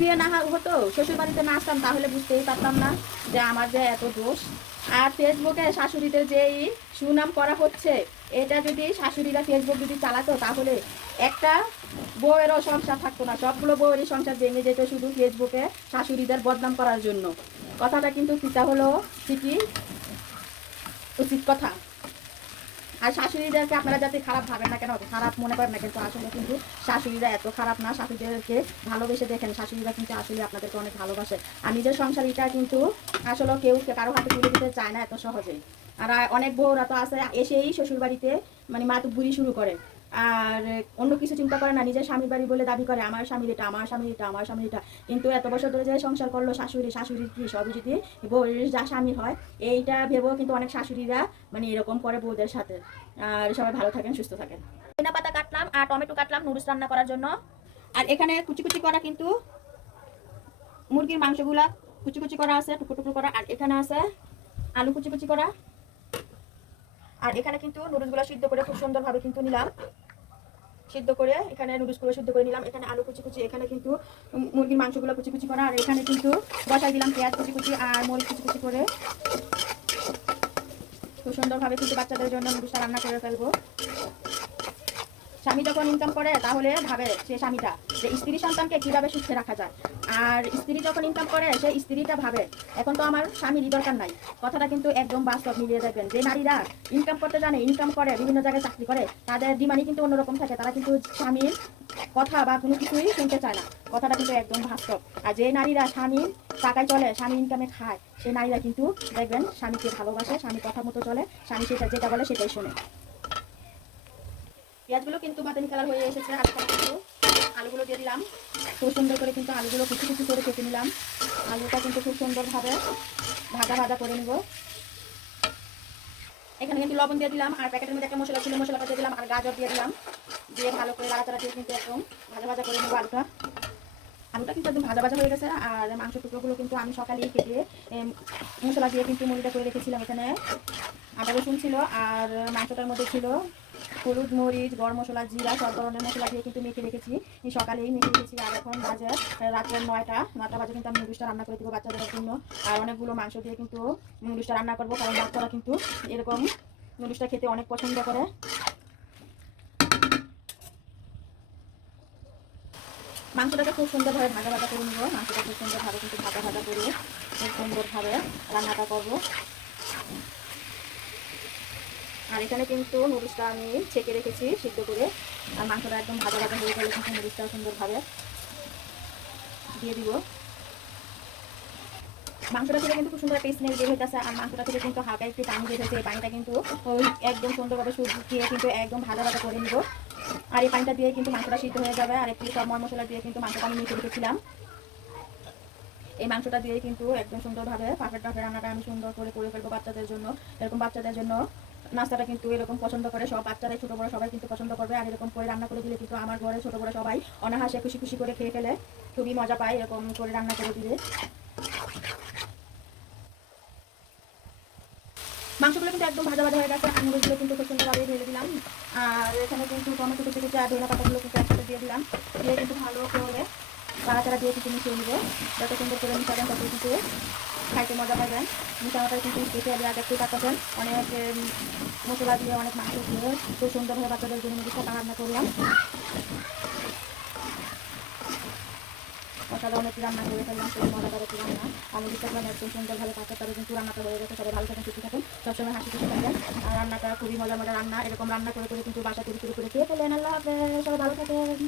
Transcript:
বিয়ে না হতো শ্বশুর বাড়িতে না আসতাম, তাহলে বুঝতেই পারতাম না যে আমার যে এত দোষ। আর ফেসবুকে শাশুড়িদের যেই সুনাম করা হচ্ছে, এটা যদি শাশুড়িরা ফেসবুক যদি চালাতো, তাহলে একটা বউয়েরও সংসার থাকতো না, সবগুলো বউয়েরই সংসার ভেঙে যেত শুধু ফেসবুকে শাশুড়িদের বদনাম করার জন্য। কথাটা কিন্তু পিতা হলো ঠিকই উচিত কথা। আর শাশুড়িদেরকে আপনারা যাতে খারাপ ভাবেন না কেন খারাপ মনে করেন না, কিন্তু আসলে কিন্তু শাশুড়িরা এত খারাপ না, শাশুড়িদেরকে ভালোবেসে দেখেন। শাশুড়িরা কিন্তু আসলে আপনাদেরকে অনেক ভালোবাসে। আর নিজের সংসারীটা কিন্তু আসলে কেউ কারও হাতে তুলে দিতে চায় না এত সহজে আর অনেক বউরা তো আছে, এসেই শ্বশুরবাড়িতে মানে তো বুড়ি শুরু করে। আর অন্য কিছু চিন্তা করে না, নিজের স্বামীর বাড়ি বলে দাবি করে, আমার স্বামীর এটা, আমার স্বামীর এটা, আমার স্বামীর এটা। কিন্তু এত বছর ধরে যে সংসার করল শাশুড়ি শাশুড়ির কি সবই যদি বউয়ের যা স্বামী হয়, এইটা ভেবেও কিন্তু অনেক শাশুড়িরা মানে এরকম করে বউদের সাথে। আর সবাই ভালো থাকেন, সুস্থ থাকেন। ধনিয়া পাতা কাটলাম আর টমেটো কাটলাম নুডলস রান্না করার জন্য। আর এখানে কুচি কুচি করা কিন্তু মুরগির মাংসগুলা কুচি কুচি করা আছে, টুকরো টুকরো করা। আর এখানে আছে আলু কুচি কুচি করা। আর এখানে কিন্তু নুডলসগুলো সিদ্ধ করে খুব সুন্দরভাবে কিন্তু নিলাম। সিদ্ধ করে এখানে নুডলসগুলো সিদ্ধ করে নিলাম। এখানে আলু কুচি কুচি, এখানে কিন্তু মুরগির মাংসগুলো কুচি কুচি করা, আর এখানে কিন্তু বসাই দিলাম পেঁয়াজ কুচি কুচি আর মরিচ কুচি কুচি করে। খুব সুন্দরভাবে কিন্তু বাচ্চাদের জন্য নুডলসটা রান্না করে ফেলব। স্বামী যখন ইনকাম করে, তাহলে ভাবে সে স্বামীটা যে স্ত্রী সন্তানকে কীভাবে সুস্থে রাখা যায়। আর স্ত্রী যখন ইনকাম করে, সে স্ত্রীটা ভাবে, এখন তো আমার স্বামীরই দরকার নাই। কথাটা কিন্তু একদম বাস্তব মিলিয়ে দেখবেন। যে নারীরা ইনকাম করতে জানে ইনকাম করে, বিভিন্ন জায়গায় চাকরি করে, তাদের ডিমান্ডই কিন্তু অন্যরকম থাকে। তারা কিন্তু স্বামীর কথা বা কোনো কিছুই শুনতে চায় না। কথাটা কিন্তু একদম বাস্তব। আর যে নারীরা স্বামীর টাকায় চলে, স্বামী ইনকামে খায় সেই নারীরা কিন্তু দেখবেন স্বামীকে ভালোবাসে স্বামী কথা মতো চলে, স্বামী সেটা যেটা বলে সেটাই শোনে। পেঁয়াজগুলো কিন্তু বাদামি কালার হয়ে এসেছে কিন্তু আলুগুলো দিয়ে দিলাম। খুব সুন্দর করে কিন্তু আলুগুলো কুচি কুচি করে কেটে নিলাম। আলুটা কিন্তু খুব সুন্দরভাবে ভাজা ভাজা করে নিব। এখানে কিন্তু লবণ দিয়ে দিলাম, আর প্যাকেটের মধ্যে একটা মশলা ছিল, মশলাটা দিয়ে দিলাম, আর গাজর দিয়ে দিলাম। দিয়ে ভালো করে লাড়াচাড়া দিয়ে কিন্তু একদম ভাজা ভাজা করে নেব আলুটা। আলুটা কিন্তু একদম ভাজা ভাজা হয়ে গেছে, আর মাংস টুকরোগুলো কিন্তু আমি সকালেই কেটে মশলা দিয়ে কিন্তু মুড়িটা করে রেখেছিলাম এখানে। আদা রসুন ছিল আর মাংসটার মধ্যে ছিল হলুদ মরিচ, গরম মশলা, জিরা, সব ধরনের মশলা দিয়ে কিন্তু মেখে রেখেছি। সকালেই মেখে রেখেছি আর এখন বাজে রাতের নয়টা নয়টা বাজে কিন্তু আমি নুডলসটা রান্না করে দেবো বাচ্চাদের জন্য। আর অনেকগুলো মাংস দিয়ে কিন্তু নুডলসটা রান্না করব, কারণ বাচ্চারা কিন্তু এরকম নুডলসটা খেতে অনেক পছন্দ করে। মাংসটাকে খুব সুন্দরভাবে ভাজা ভাজা করে নিব। মাংসটা খুব সুন্দরভাবে কিন্তু ভাজা ভাজা করে খুব সুন্দরভাবে রান্নাটা করব। আর এখানে কিন্তু নুডলসটা আমি ছেঁকে রেখেছি সিদ্ধ করে। আর মাংসটা একদম ভাজা ভাজা হয়ে গেলে কিন্তু নুডলসটা সুন্দরভাবে দিয়ে দিব। মাংসটা থেকে কিন্তু খুব সুন্দর একটা স্মেল বের হইতেছে, আর মাংসটা থেকে কিন্তু হালকা একটু পানি বের হয়েছে, এই পানিটা কিন্তু একদম সুন্দরভাবে শুকিয়ে কিন্তু একদম ভাজা ভাজা করে নিব। আর এই পানিটা দিয়ে কিন্তু মাংসটা সিদ্ধ হয়ে যাবে, আর একটু সব মশলা দিয়ে কিন্তু মাংসটা আমি মেখে রেখেছিলাম। এই মাংসটা দিয়ে কিন্তু একদম সুন্দরভাবে পারফেক্টভাবে রান্নাটা আমি সুন্দর করে করে ফেলব বাচ্চাদের জন্য, এরকম বাচ্চাদের জন্য। নাস্তাটা কিন্তু এরকম পছন্দ করে, সব বাচ্চারাই, ছোটো বড় সবাই কিন্তু পছন্দ করবে। আর এরকম করে রান্না করে দিলে কিন্তু আমার ঘরে ছোটো বড় সবাই অনাহাসে খুশি খুশি করে খেয়ে ফেলে। খুবই মজা পায় এরকম করে রান্না করে দিলে। মাংসগুলো কিন্তু একদম ভাজা ভাজা হয়ে গেছে। আঙুরগুলো কিন্তু খুব সুন্দরভাবে ঢেলে দিলাম আর এখানে কিন্তু টমেটো কুচি কুচি আর ধনে পাতাগুলো কিন্তু একসাথে দিয়ে দিলাম। দিয়ে কিন্তু ভালো করে তাড়াতাড়ি দিয়ে কিন্তু মিশিয়ে নিব। যত সুন্দর করে মিশাবেন তত কিন্তু। খাইতে মজা পাবেন মিশানোটা কিন্তু স্পেশালি আগে একটু পাচ্ছেন অনেক মশলা দিয়ে অনেক মাংস দিয়ে খুব সুন্দরভাবে বাচ্চাদের জন্য মিষ্টি রান্না করলাম। অসাধারণ একটি রান্না করে ফেললাম খুবই মজাদার একটি রান্না। আমি বিশ্বাস করলাম একদম সুন্দরভাবে পাকে তবে কিন্তু রান্নাটা হয়ে গেছে। সবাই ভালো থাকেন, সুস্থ থাকেন, সবসময় হাসি খুশি থাকেন আর রান্নাটা খুবই মজা মজা রান্না, এরকম রান্না করে করে কিন্তু বাসা তৈরি করে করে খেয়ে ফেলেন আল্লাহ সবাই ভালো থাকেন।